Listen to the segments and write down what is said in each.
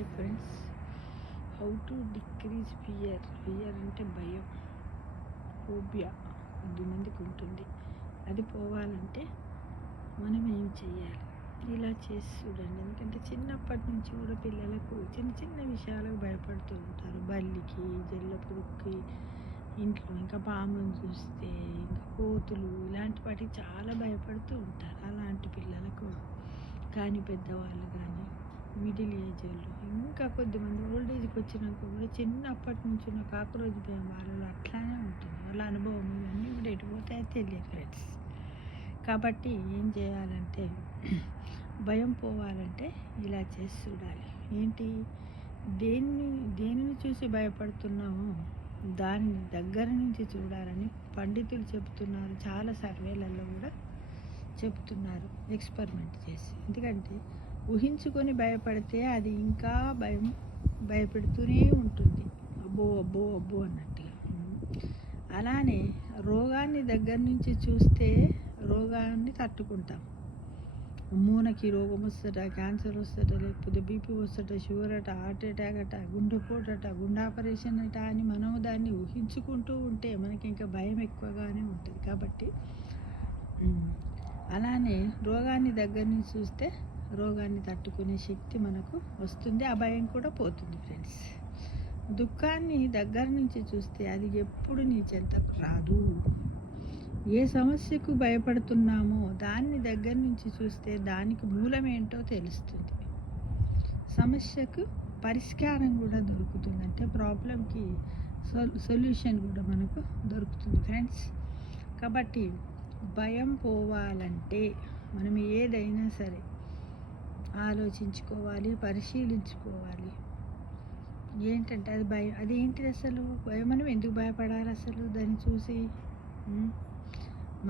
Hi friends, how to decrease fear అంటే భయం, phobia కొద్దిమందికి ఉంటుంది. అది పోవాలంటే మనం ఏం చేయాలి? ఇలా చేసి చూడండి. ఎందుకంటే చిన్నప్పటి నుంచి కూడా పిల్లలకు చిన్న చిన్న విషయాలకు భయపడుతూ ఉంటారు. బల్లికి, జల్ల పురుగుకి, ఇంట్లో ఇంకా పాముని చూస్తే, ఇంకా కోతులు, ఇలాంటి వాటికి చాలా భయపడుతూ ఉంటారు. అలాంటి పిల్లలకు కానీ పెద్దవాళ్ళు కానీ మిడిల్ ఏజ్ వాళ్ళు ఇంకా కొద్దిమంది ఓల్డ్ ఏజ్కి వచ్చినాక కూడా చిన్నప్పటి నుంచి ఉన్న కాకరోజు భయం వాళ్ళలో అట్లానే ఉంటుంది. వాళ్ళ అనుభవం ఇవన్నీ కూడా ఎటుపోతాయో తెలియదు ఫ్రెండ్స్. కాబట్టి ఏం చేయాలంటే భయం పోవాలంటే ఇలా చేసి చూడాలి. ఏంటి, దేనిని చూసి భయపడుతున్నామో దాన్ని దగ్గర నుంచి చూడాలని పండితులు చెబుతున్నారు. చాలా సర్వేలలో కూడా చెప్తున్నారు, ఎక్స్పెరిమెంట్ చేసి. ఎందుకంటే ఊహించుకొని భయపడితే అది ఇంకా భయపెడుతూనే ఉంటుంది, అబ్బో అబ్బో అబ్బో అన్నట్టుగా. అలానే రోగాన్ని దగ్గర నుంచి చూస్తే రోగాన్ని తట్టుకుంటాం. అమ్మోనకి రోగం వస్తుంట, క్యాన్సర్ వస్తుంట, లేకపోతే బీపీ వస్తుంట, షుగర్ అట, హార్ట్ అటాక్ అట, గుండెపోటు అట, గుండె ఆపరేషన్ అట అని మనం దాన్ని ఊహించుకుంటూ ఉంటే మనకి ఇంకా భయం ఎక్కువగానే ఉంటుంది. కాబట్టి అలానే రోగాన్ని దగ్గర నుంచి చూస్తే రోగాన్ని తట్టుకునే శక్తి మనకు వస్తుంది, ఆ భయం కూడా పోతుంది ఫ్రెండ్స్. దుఃఖాన్ని దగ్గర నుంచి చూస్తే అది ఎప్పుడు నీ చెంతకు రాదు. ఏ సమస్యకు భయపడుతున్నామో దాన్ని దగ్గర నుంచి చూస్తే దానికి మూలమేంటో తెలుస్తుంది. సమస్యకు పరిష్కారం కూడా దొరుకుతుంది, అంటే ప్రాబ్లంకి సొల్యూషన్ కూడా మనకు దొరుకుతుంది ఫ్రెండ్స్. కాబట్టి భయం పోవాలంటే మనం ఏదైనా సరే ఆలోచించుకోవాలి, పరిశీలించుకోవాలి. ఏంటంటే అది భయం, అది ఏంటిది అసలు భయం? మనం ఎందుకు భయపడాలి అసలు దాన్ని చూసి?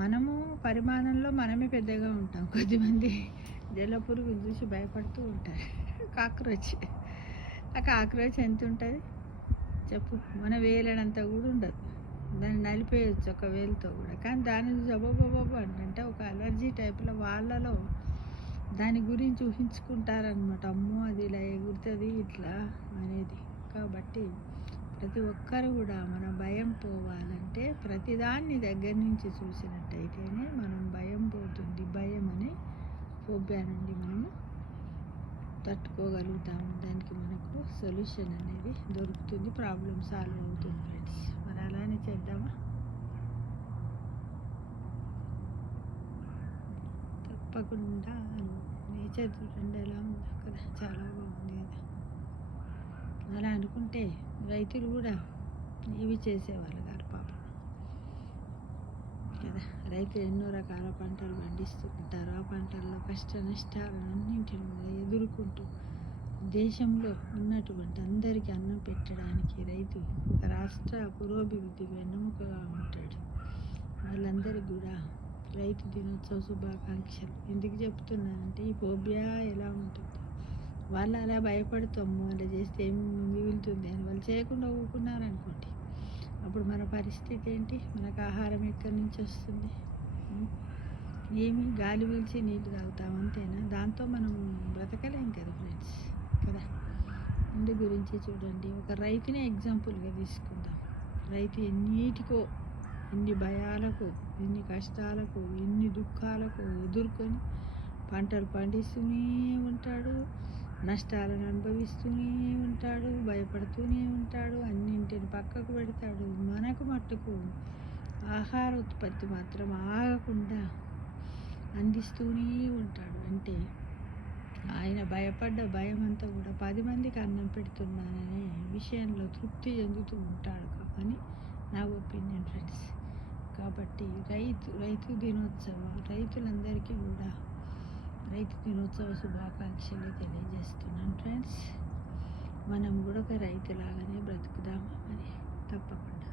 మనము పరిమాణంలో మనమే పెద్దగా ఉంటాం. కొద్దిమంది జల్ల పురుగులు చూసి భయపడుతూ ఉంటారు. కాక్రోచ్, ఆ కాక్రోచ్ ఎంత ఉంటుంది చెప్పు? మన వేలడంత కూడా ఉండదు, దాన్ని నలిపేయచ్చు ఒక వేలుతో కూడా. కానీ దాని జబబబబ అంటే ఒక అలర్జీ టైప్లో వాళ్ళలో దాని గురించి ఊహించుకుంటారనమాట. అమ్మో అది ఇలా ఎగురుతుంది ఇట్లా అనేది. కాబట్టి ప్రతి ఒక్కరు కూడా మన భయం పోవాలంటే ప్రతిదాన్ని దగ్గర నుంచి చూసినట్టయితేనే మనం భయం పోతుంది. భయం అనే ఫోబియా నుండి మనము తట్టుకోగలుగుతాము. దానికి మనకు సొల్యూషన్ అనేది దొరుకుతుంది, ప్రాబ్లం సాల్వ్ అవుతుంది ఫ్రెండ్స్. మరి అలానే చేద్దామా? తప్పకుండా. నేచర్ చూడండి ఎలా ఉందో కదా, చాలా బాగుంది కదా. అలా అనుకుంటే రైతులు కూడా ఇవి చేసేవాళ్ళు కాదు పాపం కదా. రైతులు ఎన్నో రకాల పంటలు పండిస్తూ ఉంటారు. ఆ పంటల్లో కష్ట నష్టాలన్నింటిని కూడా ఎదుర్కొంటూ దేశంలో ఉన్నటువంటి అందరికీ అన్నం పెట్టడానికి రైతు ఒక రాష్ట్ర పురోభివృద్ధికి వెన్నెముకగా ఉంటాడు. వాళ్ళందరికీ కూడా రైతు దినోత్సవ శుభాకాంక్షలు. ఎందుకు చెప్తున్నానంటే ఈ ఫోబియా ఎలా ఉంటుంది, వాళ్ళు అలా భయపడుతాము, అలా చేస్తే ఏమి మిగులుతుంది అని వాళ్ళు చేయకుండా ఊరుకున్నారనుకోండి, అప్పుడు మన పరిస్థితి ఏంటి? మనకు ఆహారం ఎక్కడి నుంచి వస్తుంది? ఏమి గాలి పీల్చి నీళ్ళు తాగుతాం అంతేనా? దాంతో మనం బ్రతకలేం కదా ఫ్రెండ్స్ కదా. ఇందు గురించి చూడండి, ఒక రైతునే ఎగ్జాంపుల్గా తీసుకుందాం. రైతు ఎన్నిటికో, ఎన్ని భయాలకు, ఎన్ని కష్టాలకు, ఎన్ని దుఃఖాలకు ఎదుర్కొని పంటలు పండిస్తూనే ఉంటాడు, నష్టాలను అనుభవిస్తూనే ఉంటాడు, భయపడుతూనే ఉంటాడు, అన్నింటిని పక్కకు పెడతాడు. మనకు మట్టుకు ఆహార ఉత్పత్తి మాత్రం ఆగకుండా అందిస్తూనే ఉంటాడు. అంటే ఆయన భయపడ్డ భయం అంతా కూడా 10 మందికి అన్నం పెడుతున్నాననే విషయంలో తృప్తి చెందుతూ ఉంటాడు అని నా ఒపీనియన్ ఫ్రెండ్స్. కాబట్టి రైతు దినోత్సవం రైతులందరికీ కూడా రైతు దినోత్సవ శుభాకాంక్షలు తెలియజేస్తున్నాను ఫ్రెండ్స్. మనం కూడా ఒక రైతులాగానే బ్రతుకుదామా మరి? తప్పకుండా.